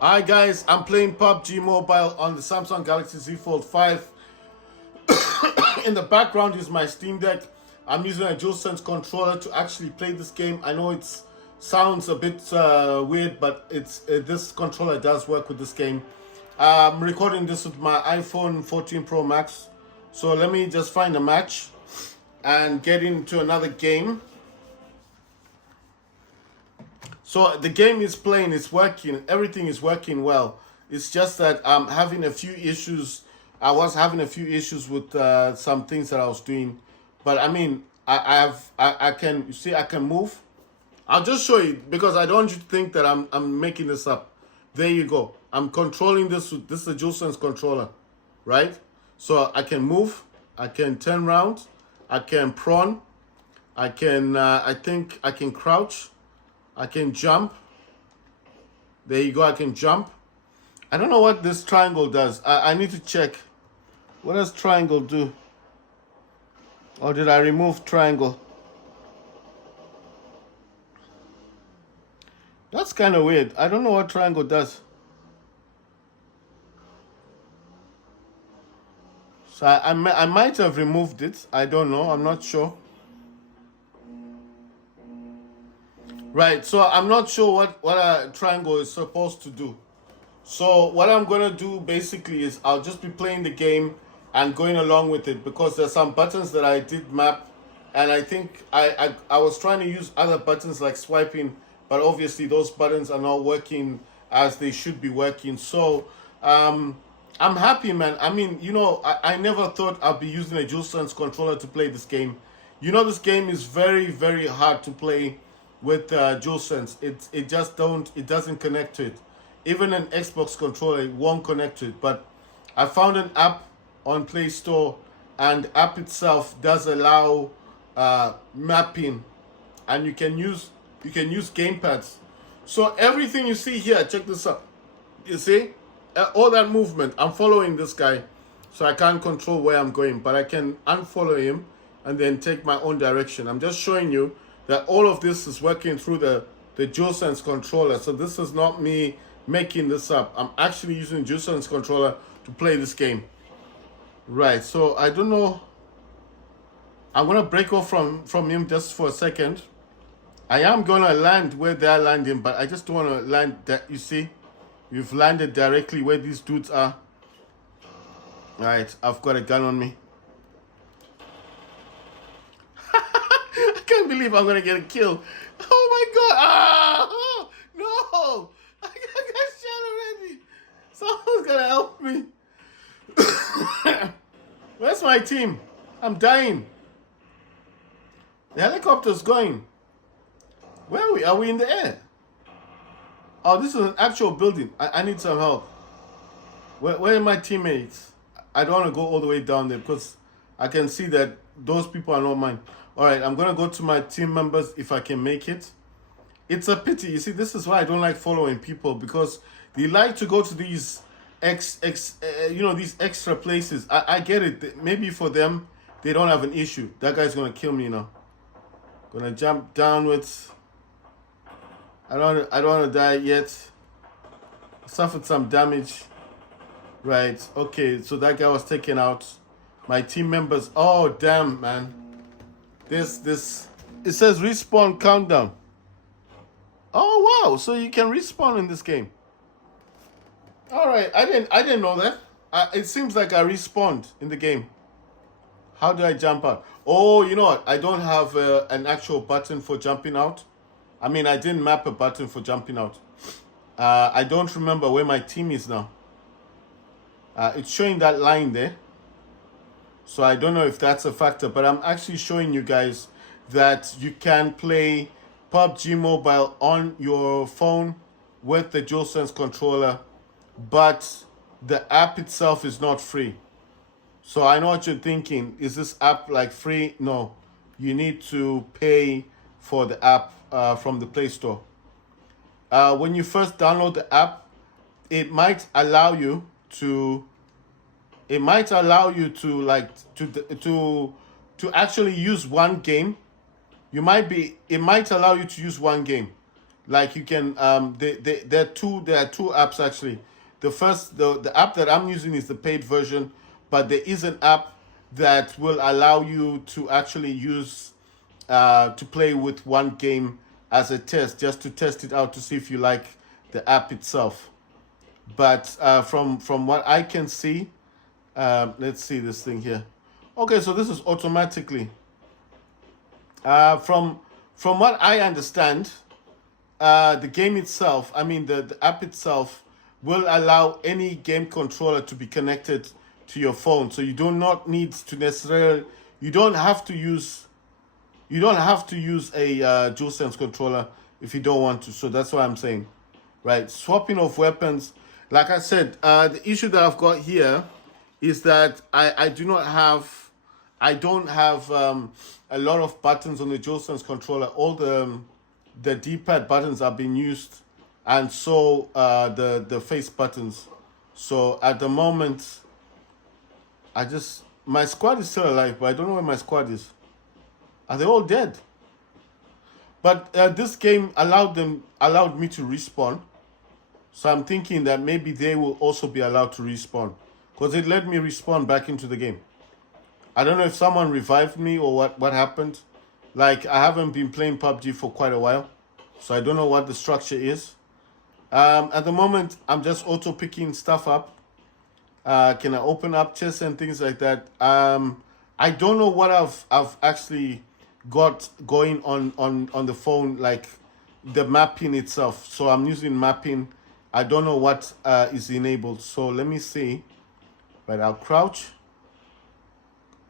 Hi guys, I'm playing PUBG Mobile on the Samsung Galaxy Z Fold 5. In the background is my Steam Deck. I'm using a DualSense controller to actually play this game. I know it sounds a bit weird, but this controller does work with this game. I'm recording this with my iPhone 14 Pro Max. So let me just find a match and get into another game. So the game is playing, it's working, everything is working well. It's just that I'm having a few issues. I was having a few issues with some things that I was doing, but I mean, I can, you see, I can move. I'll just show you because I don't want you to think that I'm making this up. There you go. I'm controlling this with this is a DualSense controller, right? So I can move, I can turn around, I can prone, I can I think I can crouch. I can jump. There you go, I can jump. I don't know what this triangle does. I need to check. What does triangle do? Or did I remove triangle? That's kind of weird. I don't know what triangle does. So I might have removed it. I don't know. I'm not sure. Right, so I'm not sure what a triangle is supposed to do. So what I'm gonna do basically is I'll just be playing the game and going along with it because there's some buttons that I did map, and I think I was trying to use other buttons like swiping, but obviously those buttons are not working as they should be working. So I'm happy, man. I mean, I never thought I'd be using a DualSense controller to play this game. This game is very, very hard to play with DualSense. It doesn't connect to it. Even an Xbox controller, it won't connect to it. But I found an app on Play Store, and the app itself does allow mapping, and you can use gamepads. So everything you see here, check this out. You see, all that movement. I'm following this guy, so I can't control where I'm going, but I can unfollow him and then take my own direction. I'm just showing you that all of this is working through the DualSense controller. So this is not me making this up. I'm actually using DualSense controller to play this game. Right, so I don't know. I'm gonna break off from him just for a second. I am gonna land where they're landing, but I just don't wanna land that. You see, we've landed directly where these dudes are. Right, I've got a gun on me. I can't believe I'm gonna get a kill. Oh my god! Ah! Oh, no! I got shot already. Someone's gonna help me. Where's my team? I'm dying. The helicopter's going. Where are we? Are we in the air? Oh, this is an actual building. I need some help. Where are my teammates? I don't want to go all the way down there because I can see that those people are not mine. All right, I'm going to go to my team members if I can make it. It's a pity. You see, this is why I don't like following people, because they like to go to these these extra places. I get it. Maybe for them, they don't have an issue. That guy's going to kill me now. Gonna jump downwards. I don't want to die yet. Suffered some damage. Right. Okay. So that guy was taken out. My team members. Oh damn, man. This it says respawn countdown. Oh wow. So you can respawn in this game. All right. I didn't know that. It seems like I respawned in the game. How do I jump out? Oh, you know what? I don't have an actual button for jumping out. I mean, I didn't map a button for jumping out. I don't remember where my team is now. It's showing that line there. So I don't know if that's a factor, but I'm actually showing you guys that you can play PUBG Mobile on your phone with the DualSense controller, but the app itself is not free. So I know what you're thinking. Is this app like free? No, you need to pay for the app from the Play Store. When you first download the app, it might allow you to like to actually use one game. It might allow you to use one game. Like you can there are two apps actually. The app that I'm using is the paid version, but there is an app that will allow you to actually use to play with one game as a test, just to test it out to see if you like the app itself. But from what I can see, let's see this thing here. Okay, so this is automatically. From what I understand, the game itself, I mean the app itself, will allow any game controller to be connected to your phone. So you do not need to necessarily, you don't have to use you don't have to use a DualSense controller if you don't want to. So that's what I'm saying, right? Swapping of weapons. Like I said, the issue that I've got here is that I don't have a lot of buttons on the DualSense controller. All the D-pad buttons are being used, and so the face buttons. So at the moment, my squad is still alive, but I don't know where my squad is. Are they all dead? But this game allowed me to respawn. So I'm thinking that maybe they will also be allowed to respawn, because it let me respawn back into the game. I don't know if someone revived me or what happened. Like, I haven't been playing PUBG for quite a while, so I don't know what the structure is. At the moment, I'm just auto picking stuff up. Can I open up chests and things like that? I don't know what I've actually got going on the phone, like the mapping itself. So I'm using mapping. I don't know what is enabled. So let me see. Right, I'll crouch.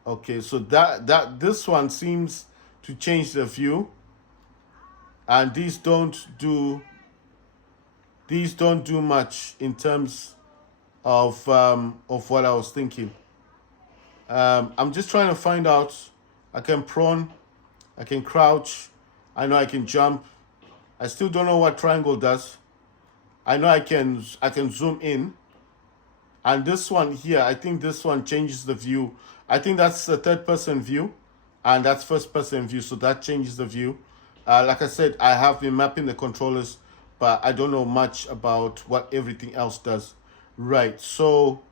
Okay, so this one seems to change the view, and these don't do much in terms of what I was thinking. I'm just trying to find out. I can prone, I can crouch, I know I can jump. I still don't know what triangle does. I know I can zoom in. And this one here, I think this one changes the view. I think that's the third person view, and that's first person view, so that changes the view. Like I said, I have been mapping the controllers, but I don't know much about what everything else does. Right, so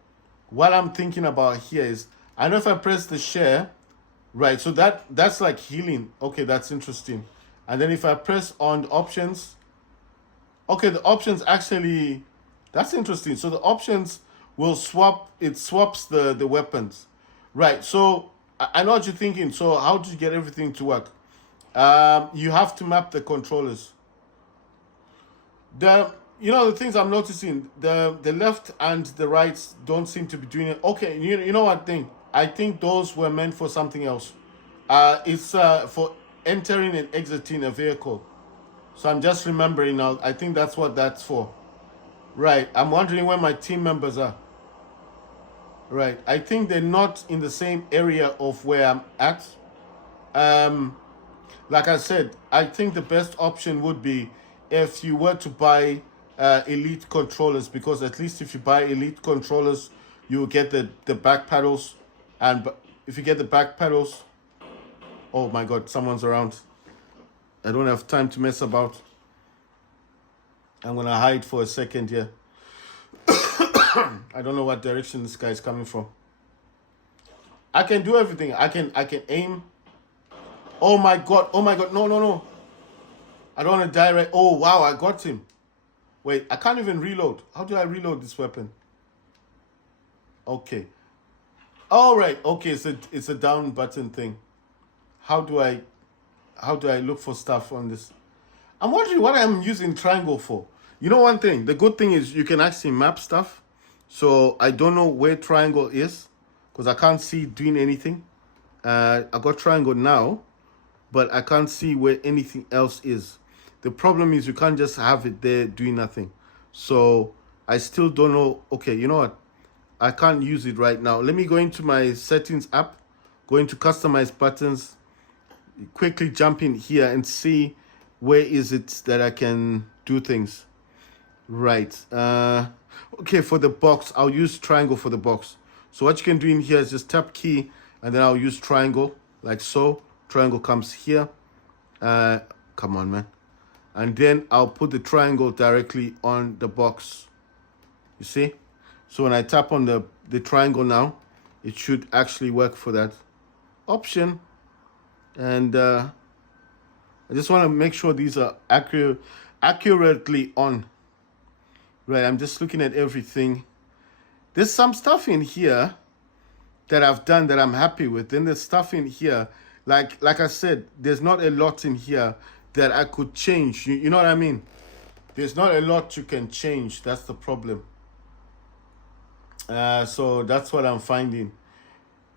what I'm thinking about here is, I know if I press the share, right, so that's like healing. Okay, that's interesting. And then if I press on the options, okay, the options actually, that's interesting. So the options will swaps the weapons. Right, so I know what you're thinking. So how do you get everything to work? You have to map the controllers. The things I'm noticing, the left and the right don't seem to be doing it. Okay, you know what thing? I think those were meant for something else. It's for entering and exiting a vehicle. So I'm just remembering now. I think that's what that's for. Right, I'm wondering where my team members are. Right, I think they're not in the same area of where I'm at. Um, like I said, I think the best option would be if you were to buy elite controllers, because at least if you buy elite controllers, you will get the back pedals, and if you get the back pedals, oh my god, someone's around. I don't have time to mess about. I'm gonna hide for a second here. I don't know what direction this guy is coming from. I can do everything. I can aim. Oh my god. No. I don't want to die right. Oh wow, I got him. Wait, I can't even reload. How do I reload this weapon? Okay. All right. Okay, it's a down button thing. How do I look for stuff on this? I'm wondering what I'm using triangle for. You know one thing, the good thing is you can actually map stuff. So I don't know where triangle is, because I can't see doing anything. I got triangle now, but I can't see where anything else is. The problem is you can't just have it there doing nothing. So I still don't know. Okay, you know what? I can't use it right now. Let me go into my settings app, go into customize buttons, quickly jump in here and see where is it that I can do things. Right. Okay, for the box, I'll use triangle for the box. So what you can do in here is just tap key, and then I'll use triangle, like so. Triangle comes here. Come on, man. and then I'll put the triangle directly on the box. You see? So when I tap on the triangle now, it should actually work for that option. And I just want to make sure these are accurately on. Right, I'm just looking at everything. There's some stuff in here that I've done that I'm happy with. Then there's stuff in here, like I said, there's not a lot in here that I could change. You know what I mean? There's not a lot you can change. That's the problem. So that's what I'm finding.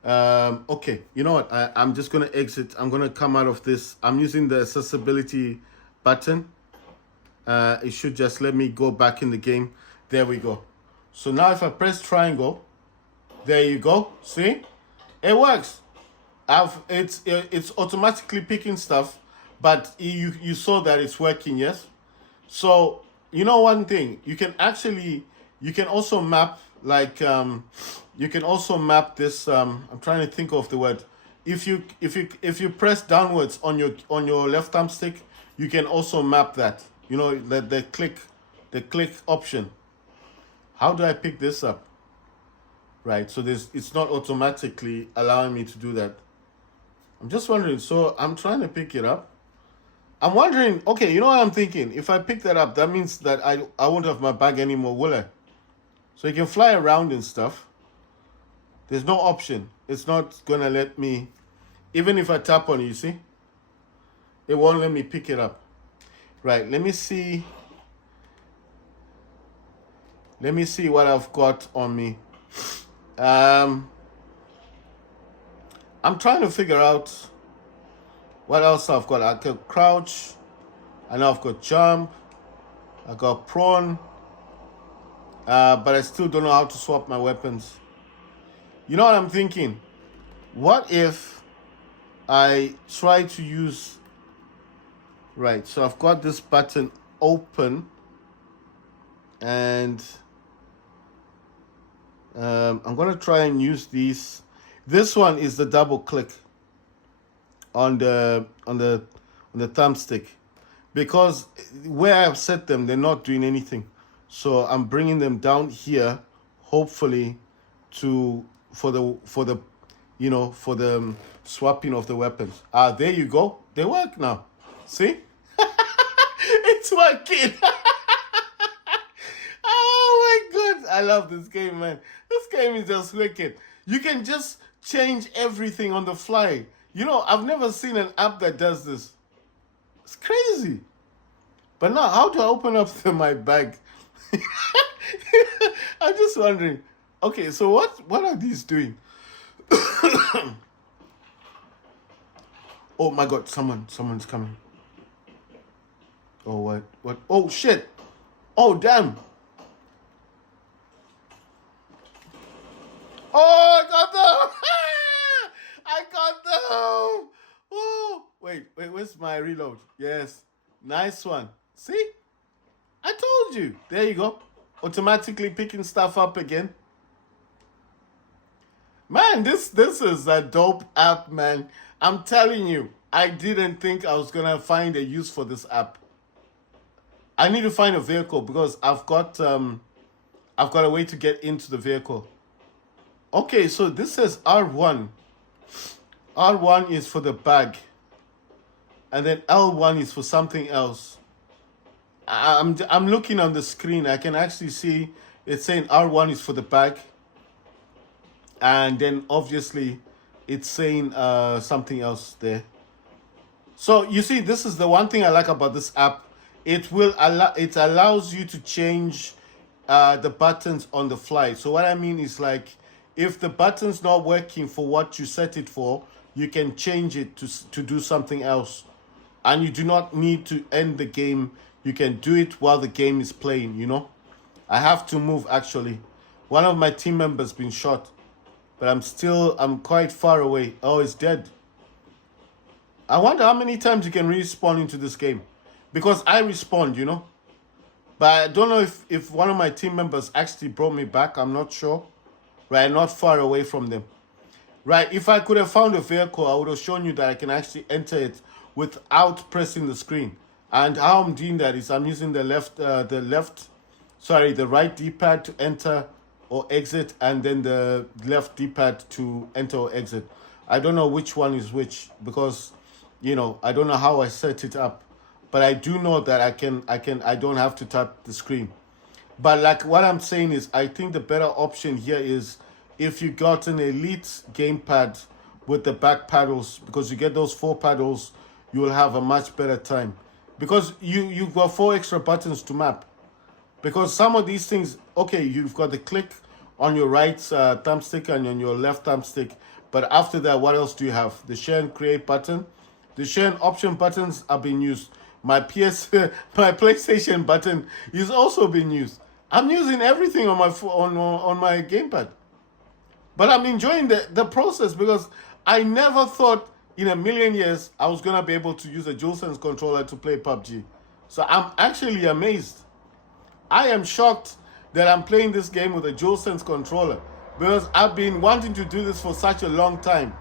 Okay, you know what? I'm just going to exit. I'm going to come out of this. I'm using the accessibility button. It should just let me go back in the game. There we go. So now if I press triangle, there you go. See? It works. It's automatically picking stuff, but you saw that it's working, yes? So, you know one thing, you can also map, like you can also map this I'm trying to think of the word. If you press downwards on your left thumb stick, you can also map that. You know, the click option. How do I pick this up? Right, so it's not automatically allowing me to do that. I'm just wondering, so I'm trying to pick it up. I'm wondering, okay, you know what I'm thinking? If I pick that up, that means that I won't have my bag anymore, will I? So you can fly around and stuff. There's no option. It's not going to let me, even if I tap on it, you see? It won't let me pick it up. Right, let me see what I've got on me. I'm trying to figure out what else I've got. I got crouch. I know I've got jump. I got prone. But I still don't know how to swap my weapons. You know what I'm thinking? What if I try to use... Right, so I've got this button open. And I'm going to try and use these. This one is the double click on the thumbstick, because where I've set them, they're not doing anything. So I'm bringing them down here, hopefully, for the swapping of the weapons. There you go. They work now. See, it's working. Oh my God, I love this game, man. This game is just wicked. You can just change everything on the fly. You know, I've never seen an app that does this. It's crazy. But now, how do I open up my bag? I'm just wondering. Okay, so what are these doing? Oh my God, someone's coming. Oh, what? Oh, shit. Oh, damn. Oh, I got them. I got them. Oh, wait, where's my reload? Yes, nice one. See? I told you. There you go. Automatically picking stuff up again. Man, this is a dope app, man. I'm telling you, I didn't think I was gonna find a use for this app. I need to find a vehicle because I've got a way to get into the vehicle. Okay, so this says R1. R1 is for the bag, and then L1 is for something else. I'm looking on the screen. I can actually see it's saying R1 is for the bag, and then obviously it's saying something else there. So you see, this is the one thing I like about this app. It allows you to change the buttons on the fly. So what I mean is, like, if the button's not working for what you set it for, you can change it to do something else. And you do not need to end the game. You can do it while the game is playing, you know. I have to move, actually. One of my team members been shot. But I'm quite far away. Oh, it's dead. I wonder how many times you can respawn into this game. Because I respawned, you know. But I don't know if one of my team members actually brought me back. I'm not sure. Right, not far away from them. Right, if I could have found a vehicle, I would have shown you that I can actually enter it without pressing the screen. And how I'm doing that is I'm using the right D-pad to enter or exit, and then the left D-pad to enter or exit. I don't know which one is which because, I don't know how I set it up, but I do know that I don't have to tap the screen. But like what I'm saying is, I think the better option here is if you got an elite gamepad with the back paddles, because you get those 4 paddles, you will have a much better time. Because you've got 4 extra buttons to map. Because some of these things, okay, you've got the click on your right thumbstick and on your left thumbstick, but after that, what else do you have? The share and create button. The share and option buttons are being used. My my PlayStation button is also being used. I'm using everything on my on my gamepad, but I'm enjoying the process because I never thought in a million years I was gonna be able to use a DualSense controller to play PUBG. So I'm actually amazed. I am shocked that I'm playing this game with a DualSense controller because I've been wanting to do this for such a long time.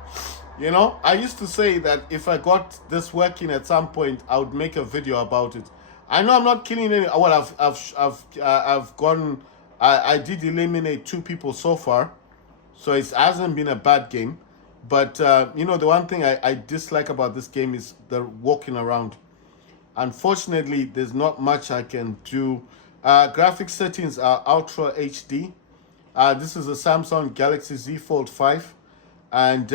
I used to say that if I got this working at some point, I would make a video about it. I know I'm not killing any. Well, I've gone. I did eliminate 2 people so far, so it hasn't been a bad game. But the one thing I dislike about this game is the walking around. Unfortunately, there's not much I can do. Graphics settings are Ultra HD. This is a Samsung Galaxy Z Fold 5. And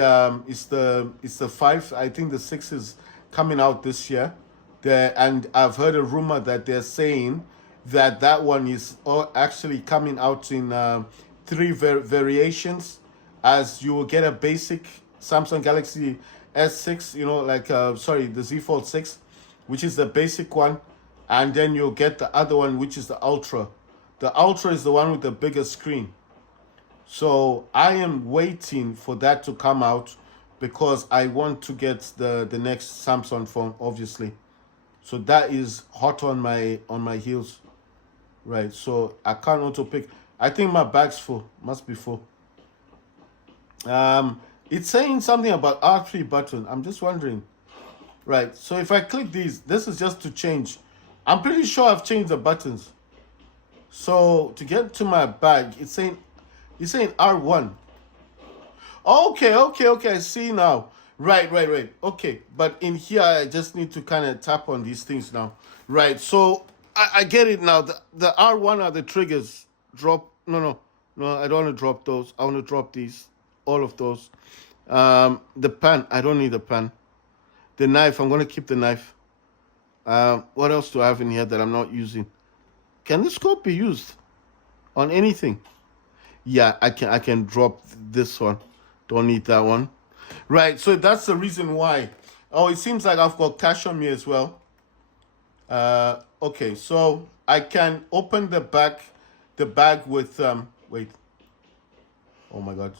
it's the 5. I think the 6 is coming out this year. And I've heard a rumor that they're saying that one is actually coming out in 3 variations, as you will get a basic Samsung Galaxy S6, the Z Fold 6, which is the basic one, and then you'll get the other one, which is the Ultra. The Ultra is the one with the bigger screen. So I am waiting for that to come out because I want to get the next Samsung phone, obviously. So that is hot on my heels, right? So I can't auto pick. I think my bag's full. Must be full. It's saying something about R3 button. I'm just wondering, right? So if I click these, this is just to change. I'm pretty sure I've changed the buttons. So to get to my bag, it's saying R1. Okay. I see now. Right. Okay, but in here I just need to kind of tap on these things now. Right. So I get it now. The R1 are the triggers. Drop. No. I don't want to drop those. I want to drop these. All of those. The pen. I don't need the pen. The knife. I'm going to keep the knife. What else do I have in here that I'm not using? Can the scope be used on anything? Yeah, I can drop this one. Don't need that one. Right, so that's the reason why. Oh, it seems like I've got cash on me as well. Okay, so I can open the bag with wait. Oh my god.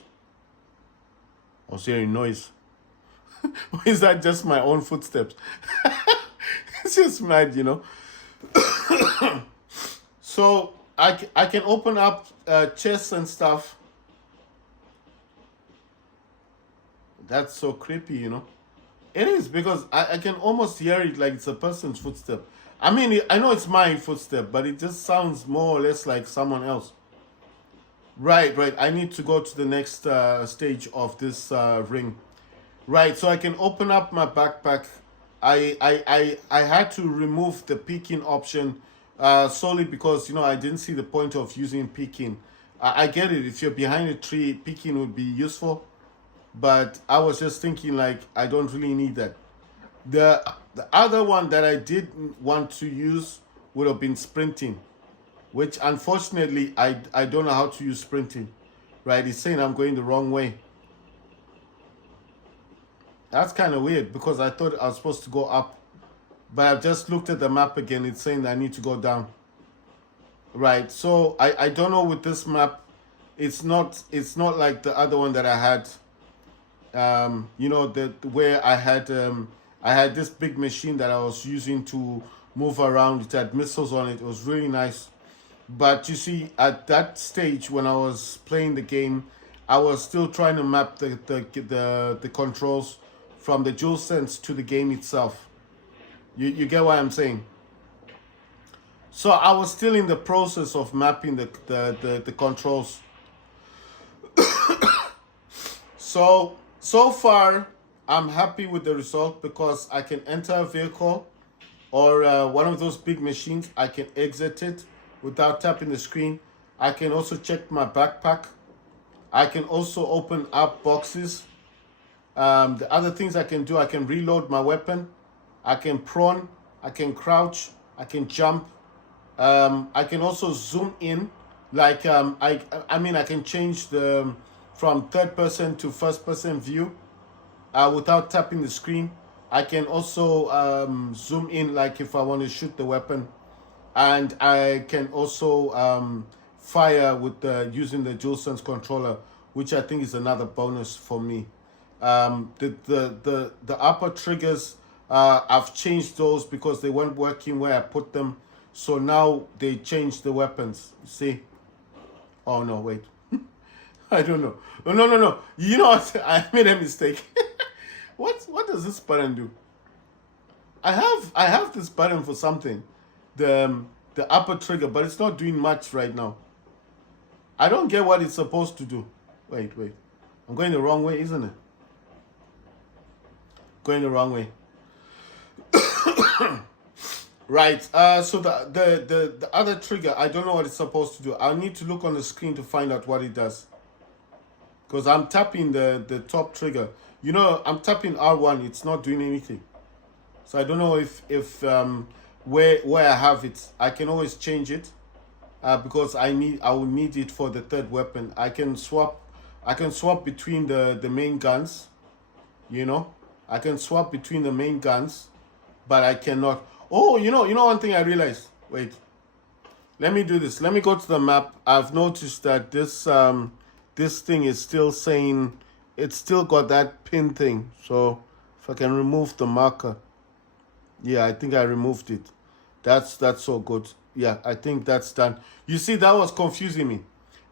I was hearing noise. Is that just my own footsteps? It's just mad, So I can open up chests and stuff. That's so creepy, It is, because I can almost hear it like it's a person's footstep. I mean, I know it's my footstep, but it just sounds more or less like someone else. Right. I need to go to the next stage of this ring. Right, so I can open up my backpack. I had to remove the peeking option solely because, I didn't see the point of using peeking. I get it. If you're behind a tree, peeking would be useful. But I was just thinking, I don't really need that. The other one that I did want to use would have been sprinting, which unfortunately I don't know how to use sprinting. Right, it's saying I'm going the wrong way. That's kind of weird because I thought I was supposed to go up, but I've just looked at the map again. It's saying that I need to go down. Right, so I don't know with this map. It's not like the other one that I had. Where I had this big machine that I was using to move around. It had missiles on it. It was really nice. But you see, at that stage when I was playing the game, I was still trying to map the controls from the DualSense to the game itself. You get what I'm saying? So I was still in the process of mapping the controls. So far, I'm happy with the result because I can enter a vehicle or one of those big machines. I can exit it without tapping the screen. I can also check my backpack. I can also open up boxes. The other things I can do, I can reload my weapon. I can prone. I can crouch. I can jump. I can also zoom in. Like I mean, I can change the from third person to first person view without tapping the screen. I can also zoom in, like if I want to shoot the weapon, and I can also fire with using the DualSense controller, which I think is another bonus for me. The upper triggers, I've changed those because they weren't working where I put them. So now they changed the weapons. See? Oh no, wait. I don't know. No. You know what? I made a mistake. What does this button do? I have this button for something. The upper trigger, but it's not doing much right now. I don't get what it's supposed to do. Wait. I'm going the wrong way, isn't it? Going the wrong way. Right. So the other trigger, I don't know what it's supposed to do. I need to look on the screen to find out what it does. Because I'm tapping the top trigger. You know, I'm tapping R1. It's not doing anything. So I don't know if where I have it. I can always change it because I will need it for the third weapon. I can swap between the main guns. You know, I can swap between the main guns, but I cannot. Oh, you know one thing I realized. Wait, let me do this. Let me go to the map. I've noticed that this thing is still saying it's still got that pin thing. So if I can remove the marker, yeah, I think I removed it. That's so good. Yeah, I think that's done. You see, that was confusing me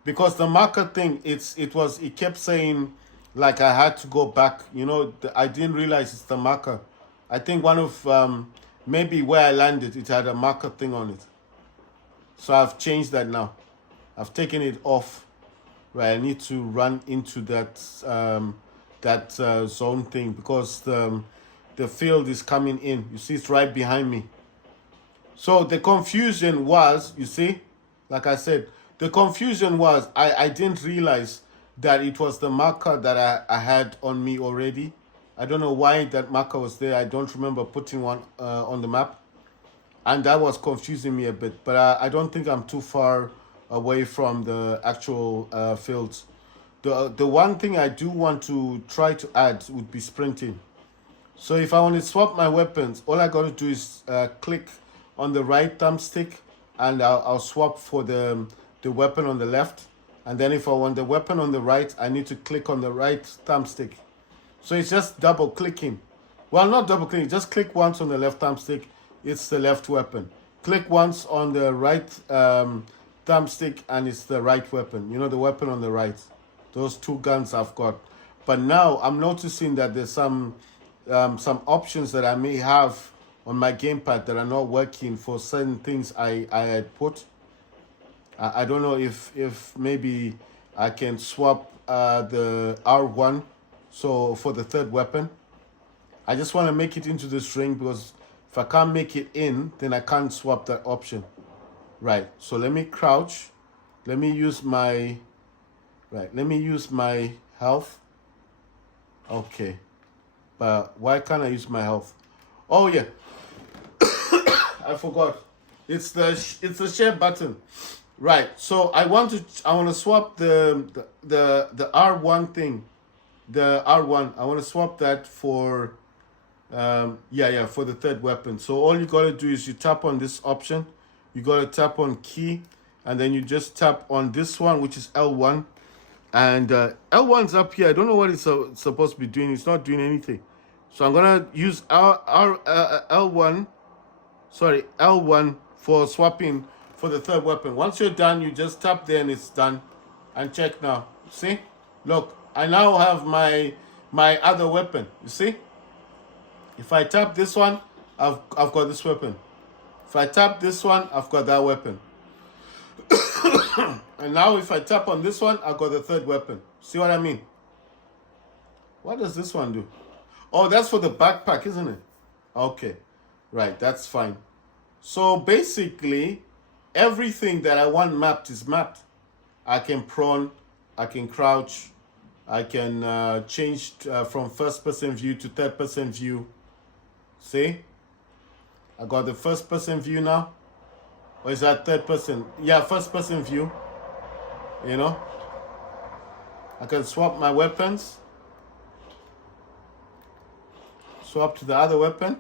because the marker thing, it kept saying like I had to go back. You know, I didn't realize it's the marker. I think one of maybe where I landed, it had a marker thing on it. So I've changed that now. I've taken it off. Right, I need to run into that zone thing because the field is coming in. You see, it's right behind me. So the confusion was, you see, like I said, the confusion was I didn't realize that it was the marker that I had on me already. I don't know why that marker was there. I don't remember putting one on the map. And that was confusing me a bit. But I don't think I'm too far away from the actual fields. The one thing I do want to try to add would be sprinting. So if I want to swap my weapons, all I got to do is click on the right thumbstick, and I'll swap for the weapon on the left. And then if I want the weapon on the right, I need to click on the right thumbstick. So it's just double clicking. Well, not double clicking, just click once on the left thumbstick, it's the left weapon. Click once on the right thumbstick and it's the right weapon. You know, the weapon on the right. Those two guns I've got. But now I'm noticing that there's some options that I may have on my gamepad that are not working for certain things I had put. I don't know if maybe I can swap the R1 so for the third weapon. I just want to make it into this ring because if I can't make it in, then I can't swap that option. Right, so let me crouch. Let me use my health. Okay, but why can't I use my health? Oh yeah, I forgot. It's the share button. Right, so I want to swap the R1 thing. The R1, I want to swap that for for the third weapon. So all you got to do is you tap on this option. You got to tap on key, and then you just tap on this one, which is L1. And L1's up here. I don't know what it's supposed to be doing. It's not doing anything. So I'm going to use L1 for swapping for the third weapon. Once you're done, you just tap there and it's done. And check now. See? Look, I now have my other weapon. You see? If I tap this one, I've got this weapon. If I tap this one, I've got that weapon. And now if I tap on this one, I've got the third weapon. See what I mean? What does this one do? Oh, that's for the backpack, isn't it? Okay. Right, that's fine. So basically, everything that I want mapped is mapped. I can prone, I can crouch, I can change from first person view to third person view. See? I got the first person view now. Or is that third person? Yeah, first person view. You know? I can swap my weapons. Swap to the other weapon.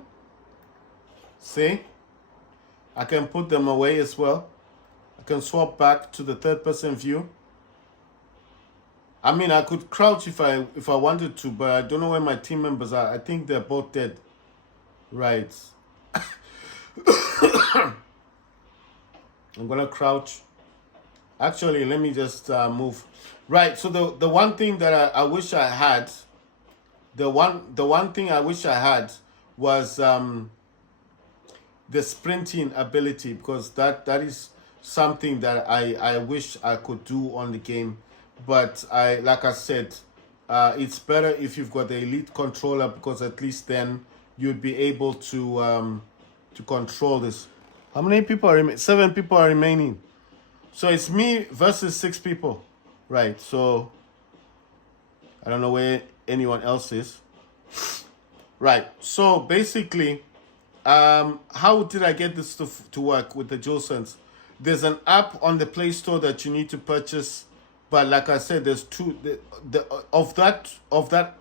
See? I can put them away as well. I can swap back to the third person view. I mean, I could crouch if I wanted to, but I don't know where my team members are. I think they're both dead. Right. I'm gonna crouch. Actually, let me just move. Right. So the one thing that I wish I had, the one thing I wish I had was the sprinting ability, because that is something that I wish I could do on the game. But like I said, it's better if you've got the elite controller, because at least then you'd be able to control this. How many people are 7 people are remaining. So it's me versus 6 people. Right. So I don't know where anyone else is. Right. So basically, how did I get this to work with the DualSense? There's an app on the Play Store that you need to purchase, but like I said, there's two of that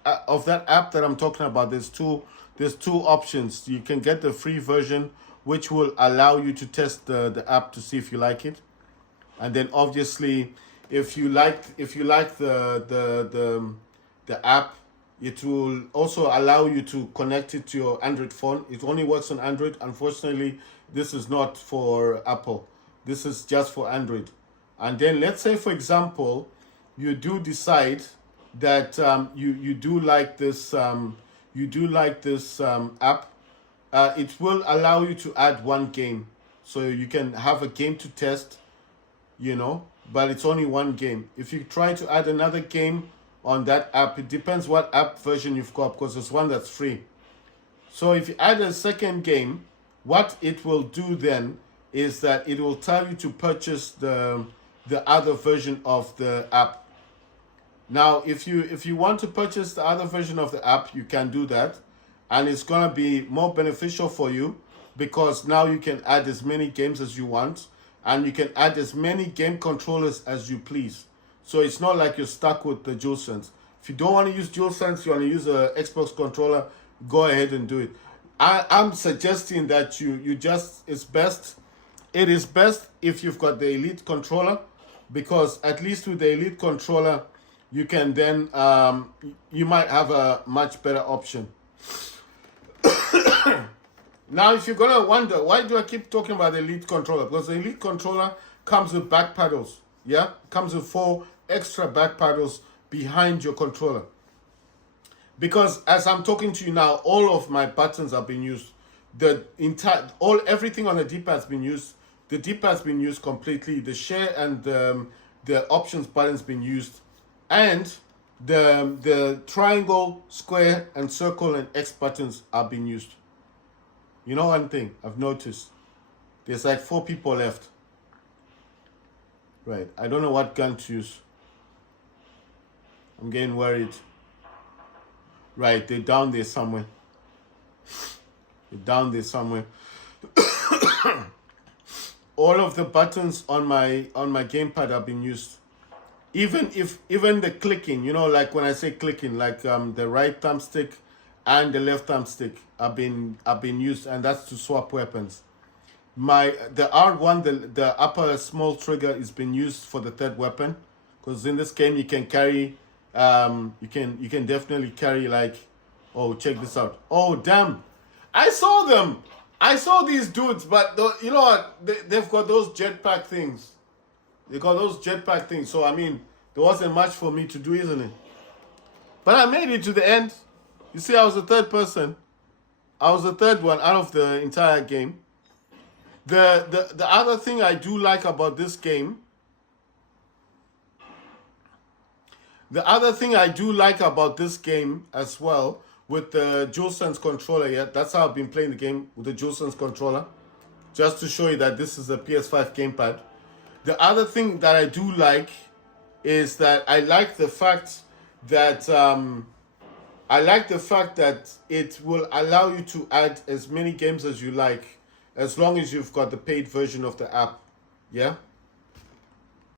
app that I'm talking about. There's two options. You can get the free version, which will allow you to test the app to see if you like it, and then obviously if you like the app, it will also allow you to connect it to your Android phone. It only works on Android. Unfortunately, this is not for Apple. This is just for Android. And then let's say, for example, you do decide that you do like this app. It will allow you to add one game, so you can have a game to test, but it's only one game. If you try to add another game on that app, it depends what app version you've got, because there's one that's free. So if you add a second game, what it will do then is that it will tell you to purchase the other version of the app. Now, if you want to purchase the other version of the app, you can do that, and it's gonna be more beneficial for you, because now you can add as many games as you want, and you can add as many game controllers as you please. So it's not like you're stuck with the DualSense. If you don't want to use DualSense, you want to use a Xbox controller, go ahead and do it. I'm suggesting that it is best if you've got the elite controller, because at least with the elite controller, you can then you might have a much better option. Now, if you're gonna wonder, why do I keep talking about the elite controller? Because the elite controller comes with back paddles. Yeah, comes with 4 extra back paddles behind your controller. Because as I'm talking to you now, all of my buttons have been used. Everything on the D-pad's been used. The D-pad's been used completely. The share and the options button's been used, and the triangle, square, and circle and X buttons are being used. You know one thing I've noticed? There's like 4 people left. Right, I don't know what gun to use. I'm getting worried. Right, they're down there somewhere. All of the buttons on my gamepad have been used. Even the clicking, like when I say clicking, like the right thumbstick and the left thumbstick have been used, and that's to swap weapons. The R1, the upper small trigger, is being used for the third weapon, because in this game you can carry you can definitely carry, like, oh, check this out. Oh, damn, I saw them. I saw these dudes, but you know what, they've got those jetpack things. So I mean, there wasn't much for me to do, isn't it? But I made it to the end. You see, I was the third person. I was the third one out of the entire game. The other thing I do like about this game, as well, with the DualSense controller, yeah, that's how I've been playing the game, with the DualSense controller, just to show you that this is a PS5 gamepad. The other thing that I do like is that I like the fact that it will allow you to add as many games as you like, as long as you've got the paid version of the app. Yeah.